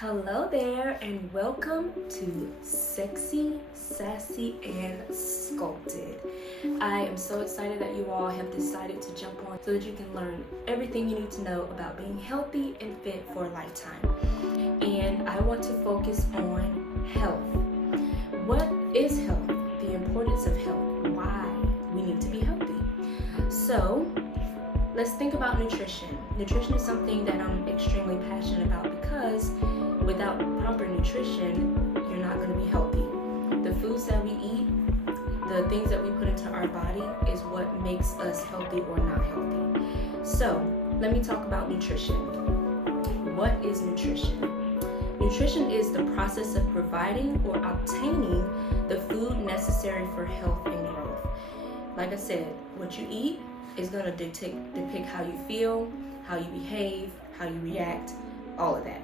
Hello there, and welcome to Sexy, Sassy, and Sculpted. I am so excited that you all have decided to jump on so that you can learn everything you need to know about being healthy and fit for a lifetime. And I want to focus on health. What is health? The importance of health. Why we need to be healthy. So, let's think about nutrition. Nutrition is something that I'm extremely passionate about because without proper nutrition, you're not going to be healthy. The foods that we eat, the things that we put into our body is what makes us healthy or not healthy. So, let me talk about nutrition. What is nutrition? Nutrition is the process of providing or obtaining the food necessary for health and growth. Like I said, what you eat is going to depict how you feel, how you behave, how you react, all of that.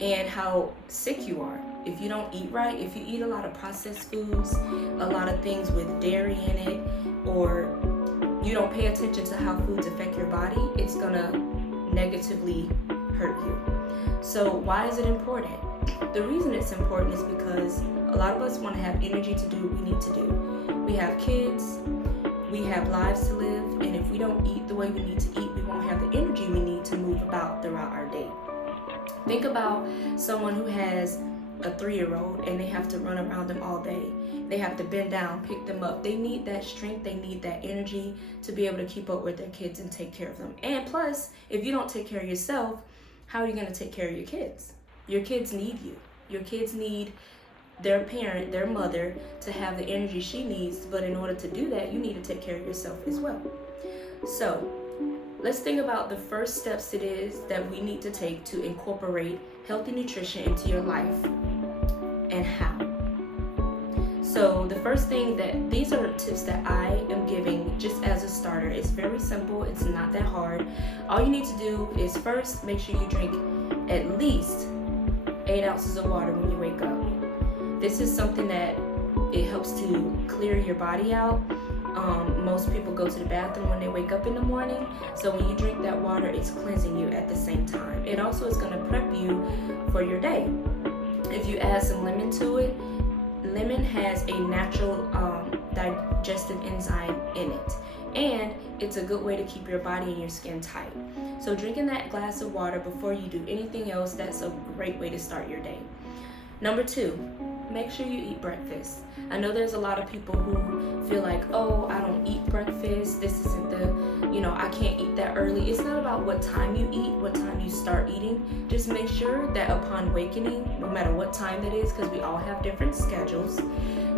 And how sick you are. If you don't eat right, if you eat a lot of processed foods, a lot of things with dairy in it, or you don't pay attention to how foods affect your body, it's gonna negatively hurt you. So why is it important? The reason it's important is because a lot of us want to have energy to do what we need to do. We have kids, we have lives to live, and if we don't eat the way we need to eat, we won't have the energy we need to move about throughout our day. Think about someone who has a 3-year-old and they have to run around them all day. They have to bend down, pick them up. They need that strength, they need that energy to be able to keep up with their kids and take care of them. And plus, if you don't take care of yourself, how are you going to take care of your kids? Your kids need you. Your kids need their parent, their mother, to have the energy she needs. But in order to do that, you need to take care of yourself as well. So, let's think about the first steps it is that we need to take to incorporate healthy nutrition into your life and how. So the first thing these are tips that I am giving just as a starter. It's very simple, it's not that hard. All you need to do is first make sure you drink at least 8 ounces of water when you wake up. This is something that it helps to clear your body out. Most people go to the bathroom when they wake up in the morning, so when you drink that water, it's cleansing you at the same time. It also is going to prep you for your day. If you add some lemon to it, lemon has a natural digestive enzyme in it, and it's a good way to keep your body and your skin tight. So drinking that glass of water before you do anything else, that's a great way to start your day. Number 2, make sure you eat breakfast. I know there's a lot of people who feel like, oh, I don't eat breakfast. This isn't I can't eat that early. It's not about what time you eat, what time you start eating. Just make sure that upon awakening, no matter what time that is, because we all have different schedules,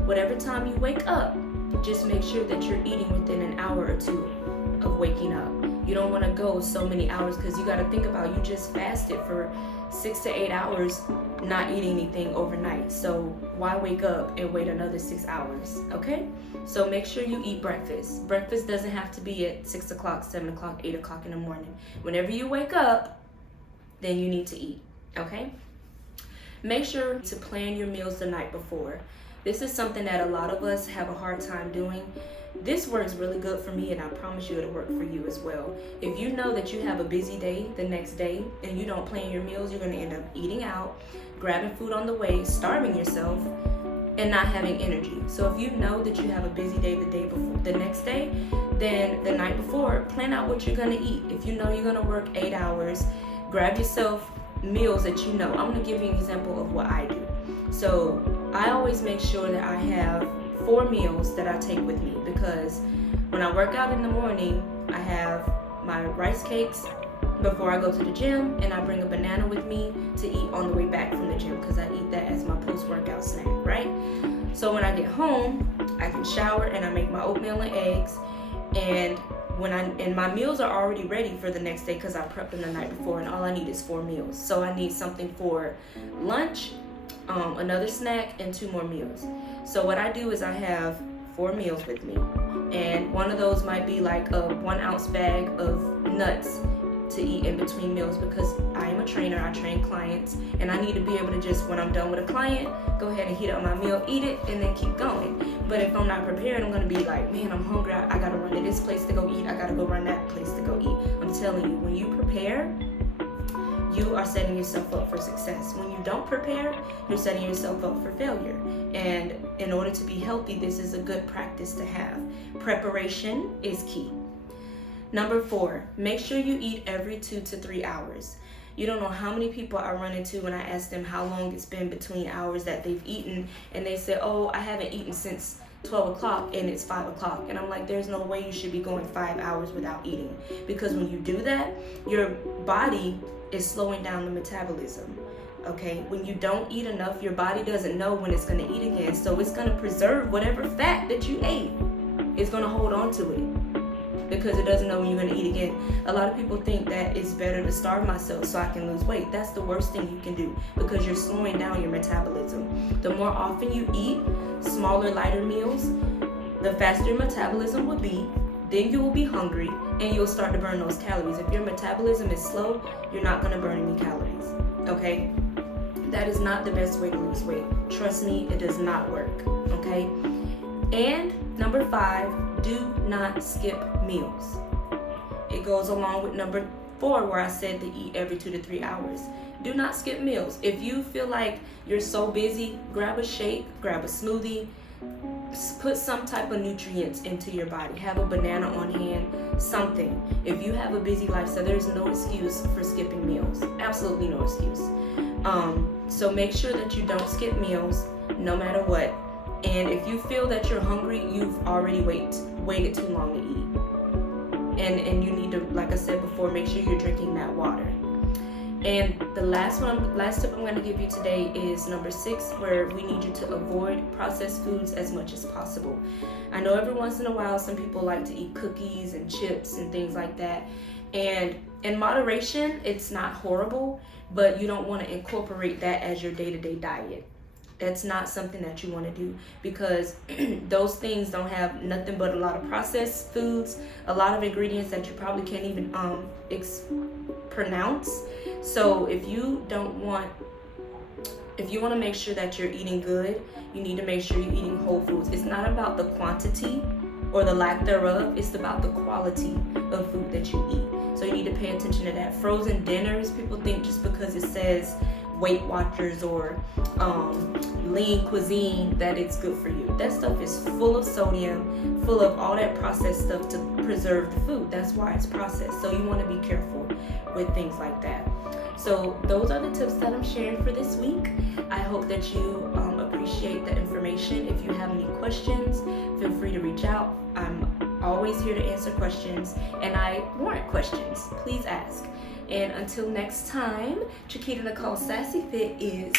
whatever time you wake up, just make sure that you're eating within an hour or 2 of waking up. You don't want to go so many hours because you got to think about you just fasted for 6 to 8 hours not eating anything overnight. So why wake up and wait another 6 hours, okay? So make sure you eat breakfast. Breakfast doesn't have to be at 6 o'clock, 7 o'clock, 8 o'clock in the morning. Whenever you wake up, then you need to eat, okay? Make sure to plan your meals the night before. This is something that a lot of us have a hard time doing. This works really good for me, and I promise you it'll work for you as well. If you know that you have a busy day the next day and you don't plan your meals, you're going to end up eating out, grabbing food on the way, starving yourself, and not having energy. So if you know that you have a busy day the next day, then the night before, plan out what you're going to eat. If you know you're going to work 8 hours, grab yourself meals that you know. I'm going to give you an example of what I do. So I always make sure that I have 4 meals that I take with me, because when I work out in the morning, I have my rice cakes before I go to the gym, and I bring a banana with me to eat on the way back from the gym because I eat that as my post-workout snack, right? So when I get home, I can shower and I make my oatmeal and eggs, and my meals are already ready for the next day because I prepped them the night before, and all I need is 4 meals. So I need something for lunch, another snack, and 2 more meals. So what I do is I have 4 meals with me, and one of those might be like a 1 ounce bag of nuts to eat in between meals, because I am a trainer, I train clients, and I need to be able to just, when I'm done with a client, go ahead and heat up my meal, eat it, and then keep going. But if I'm not prepared, I'm going to be like, man, I'm hungry, I got to run to this place to go eat, I got to go run that place to go eat. I'm telling you, when you prepare, you are setting yourself up for success. When you don't prepare, you're setting yourself up for failure. And in order to be healthy, this is a good practice to have. Preparation is key. Number 4, make sure you eat every 2 to 3 hours. You don't know how many people I run into when I ask them how long it's been between hours that they've eaten, and they say, oh, I haven't eaten since 12 o'clock and it's 5 o'clock. And I'm like, there's no way you should be going 5 hours without eating, because when you do that, your body is slowing down the metabolism. Okay, when you don't eat enough, your body doesn't know when it's going to eat again, so it's going to preserve whatever fat that you ate. It's going to hold on to it because it doesn't know when you're going to eat again. A lot of people think that it's better to starve myself so I can lose weight. That's the worst thing you can do, because you're slowing down your metabolism. The more often you eat smaller, lighter meals, the faster your metabolism will be. Then you will be hungry and you'll start to burn those calories. If your metabolism is slow, you're not going to burn any calories. Okay? That is not the best way to lose weight. Trust me, it does not work. Okay? And number 5, do not skip meals. It goes along with number 4, where I said to eat every 2 to 3 hours. Do not skip meals. If you feel like you're so busy, grab a shake, grab a smoothie, put some type of nutrients into your body. Have a banana on hand, something. If you have a busy lifestyle, there's no excuse for skipping meals. Absolutely no excuse. So make sure that you don't skip meals no matter what. And if you feel that you're hungry, you've already waited too long to eat. And you need to, like I said before, make sure you're drinking that water. And the last tip I'm going to give you today is number 6, where we need you to avoid processed foods as much as possible. I know every once in a while some people like to eat cookies and chips and things like that. And in moderation, it's not horrible, but you don't want to incorporate that as your day-to-day diet. That's not something that you want to do, because those things don't have nothing but a lot of processed foods, a lot of ingredients that you probably can't even pronounce. So if you want to make sure that you're eating good, you need to make sure you're eating whole foods. It's not about the quantity or the lack thereof, it's about the quality of food that you eat. So you need to pay attention to that. Frozen dinners, people think just because it says Weight Watchers or lean cuisine that it's good for you. That stuff is full of sodium, full of all that processed stuff to preserve the food. That's why it's processed. So you want to be careful with things like that. So those are the tips that I'm sharing for this week. I hope that you appreciate the information. If you have any questions, feel free to reach out. I'm always here to answer questions, and I warrant questions. Please ask. And until next time, Chiquita Nicole Sassy Fit is